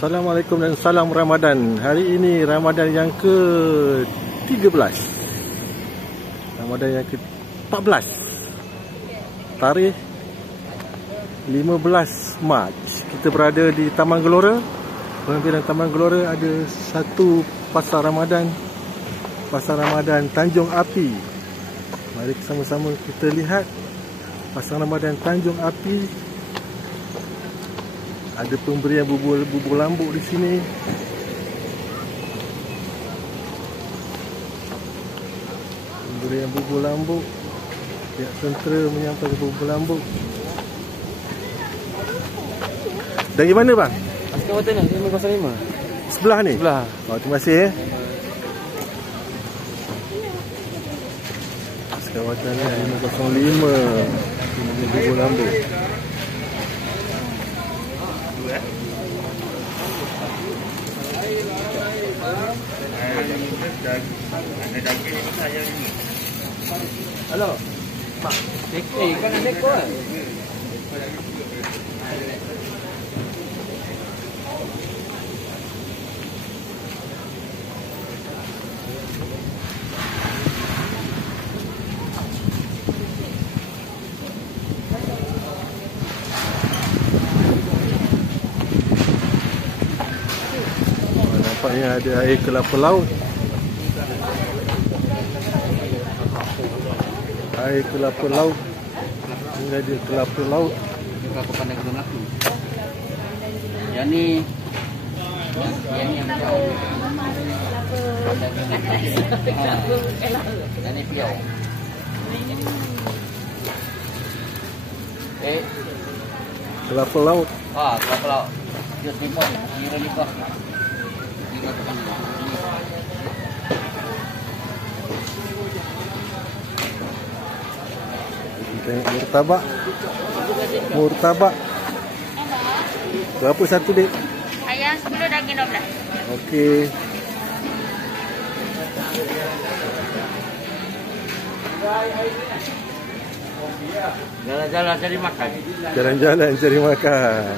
Assalamualaikum dan salam Ramadan. Hari ini Ramadan yang ke-13, Ramadan yang ke-14, tarikh 15 Mac. Kita berada di Taman Gelora. Pengambilan Taman Gelora ada satu pasar Ramadan, Pasar Ramadan Tanjung Api. Mari sama-sama kita lihat Pasar Ramadan Tanjung Api. Ada pemberian bubur lambuk di sini. Pemberian bubur lambuk. Pihak tentera menyampaikan bubur lambuk. Dari mana bang? Kawasan ni 505. Sebelah ni? Sebelah. Oh, terima kasih. Kawasan ni 505. Bubur lambuk. Halo. Mak, kan ada neko kan? Nampaknya ada air kelapa laut. Air kelapa laut. Ini ada kelapa laut. Kelapa pandai gunung aku. Yang ni yang jauh. Yang ni piau. Kelapa laut. Kelapa laut. Dia simpan, kira nikah. Tengok murtabak. Murtabak. Berapa satu, Dek? Ayam 10, daging 12. Okey. Jalan-jalan cari makan. Jalan-jalan cari makan.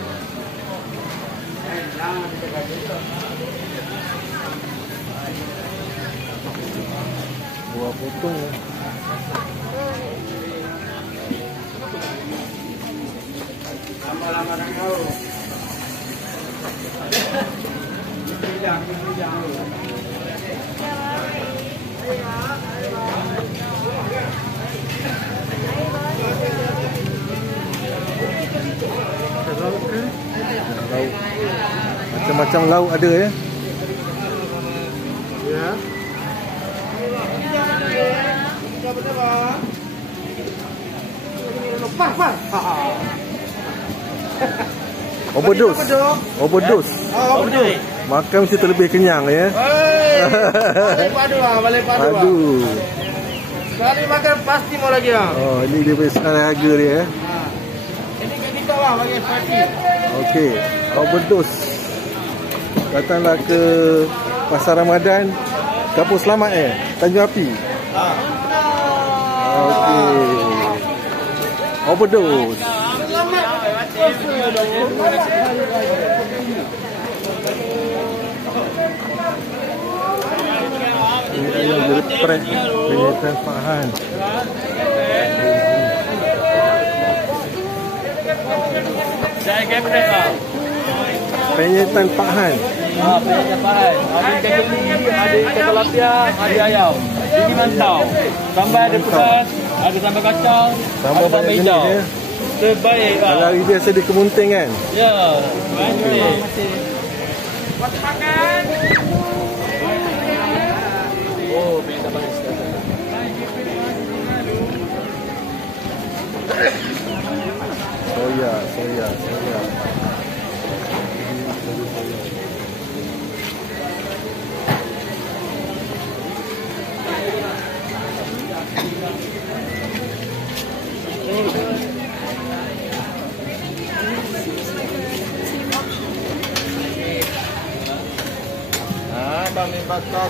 Buah potong. Lama-lama dah kau. Lauk. Macam-macam lauk ada ya. Ya. Overdose. Overdose. Overdose. Makan mesti terlebih kenyang ya. Balik padu lah, balik padu. Aduh. Sekali makan pasti mau lagi lah. Oh, ini dia besar harga dia ya. Ini kita lah bagi pasti. Okey, overdose. Datanglah ke Pasar Ramadan, Kampung Selamat Tanjung Api. Okey. Overdose. Ini ayam geprek penyetan Fahan. Saya geprek lah. Penyetan Fahan. Penyetan Fahan. Ada ikan keli, ada ikan tilapia, ada ayam. Ini mantau. Sambal ada pedas, ada sambal kacang, Sambal ada sambal hijau. Terbaik lah. Kalau hari biasa di Kemunting kan? Ya, baik. Buat makan. Oh, penyetan Fahan. Soya.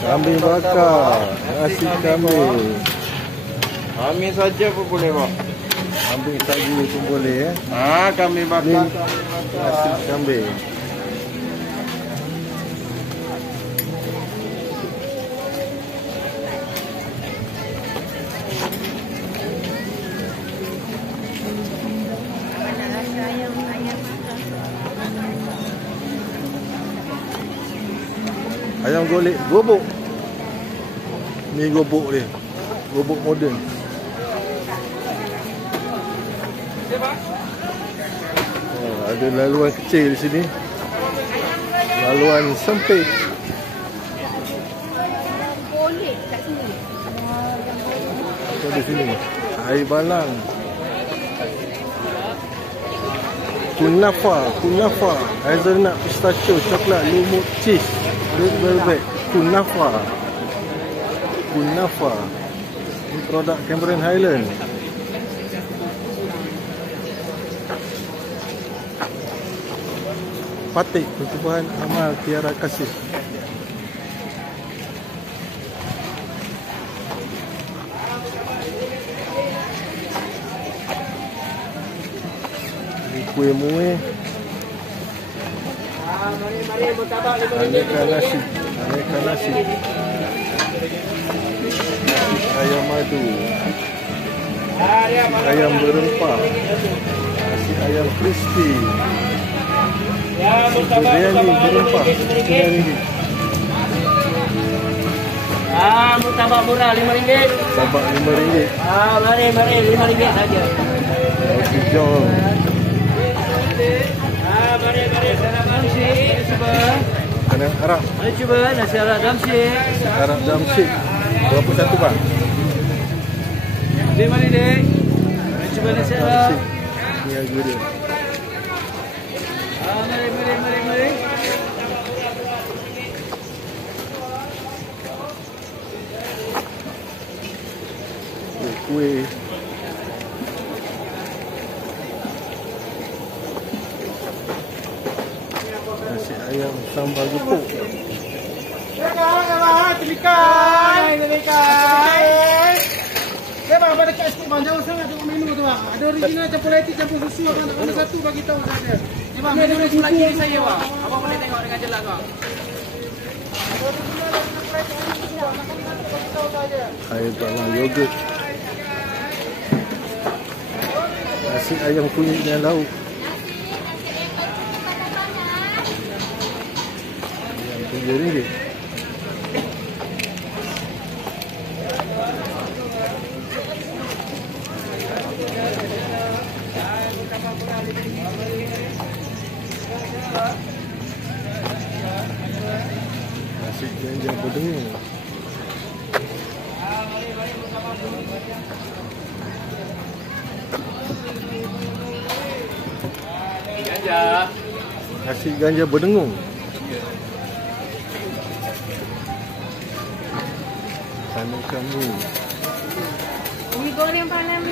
Kambing bakar, nasi kambing. Kambing saja pun boleh, Pak. Kambing saja pun boleh Kambing bakar. Nasi kambing. Ayam golek gobok. Ni gobok dia. Gobok moden. Ada laluan kecil di sini. Laluan sempit. Boleh kat sini. Apa di sini? Air balang. Kunafa, hazelnut, pistachio, coklat, lumut, cheese, red velvet, kunafa. Ini produk Cameron Highland. Patik, pertubuhan amal Tiara Kasih. Kuih muih, aneka nasi, ayam madu, ayam berempah, nasi ayam crispy, biryani berempah, RM9. Murtabak murah RM5. Sabak RM5. Mari RM5 saja. Nasi jong. Mari damsi, cuba. Kanan Arab. Mari cuba nasi Arab damsi. Arab damsi. Berapa satu bang? Mari dek. Mari cuba nasi Arab. Ini harga dia. Mari. Kuih. Nasi ayam sambal gepuk. Bang, pada kat sikit bang, jangan sangat tengok menu tu bang. Ada original campur lettuce, campur susu, abang nak mana satu bagi tahu saja. Bang, menu ni sebelah kiri saya bang. Abang boleh tengok dengan jelas bang. Air balang yogurt. Nasi ayam kunyit dan lauk. Ayam RM7. Nasi ganja berdengung. Nasi ganja berdengung. Aneka mie. Mi goreng panas.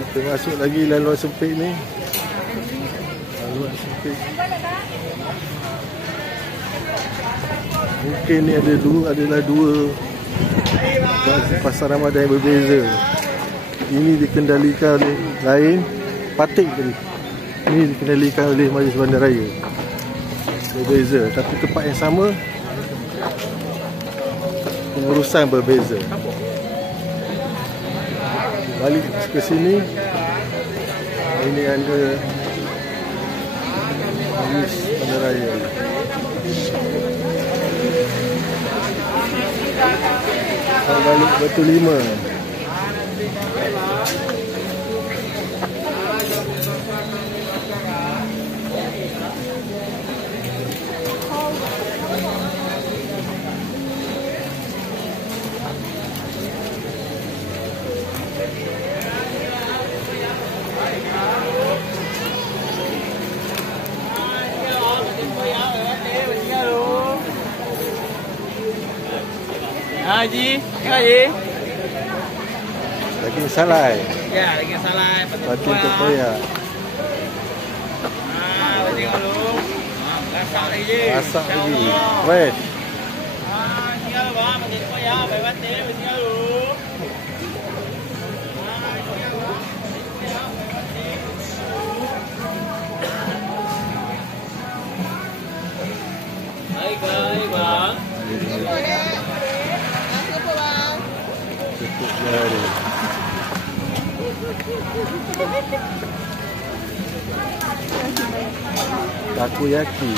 Kita masuk lagi laluan sempit ni. Laluan sempit. Mungkin ni adalah dua pasar Ramadan yang berbeza. Ini dikendalikan oleh lain, Patik tadi. Ini dikendalikan oleh Majlis Bandaraya. Berbeza, tapi tempat yang sama, pengurusan berbeza. Balik ke sini, ini ada Majlis Bandaraya. Balik Batu Lima. Haji, Haji. Daging salai. Ya, lagi salah. Batu tepoyak. Tengok dulu. Masak lagi. Masak lagi. Fresh. Tinggal bang, batu tepoyak, baik batik, tinggal dulu. Baik bang. Tutup jari. Takoyaki.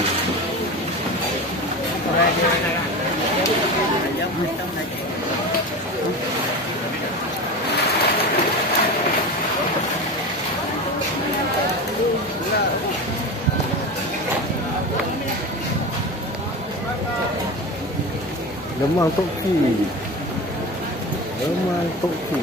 Lemang toki. Lemang toki.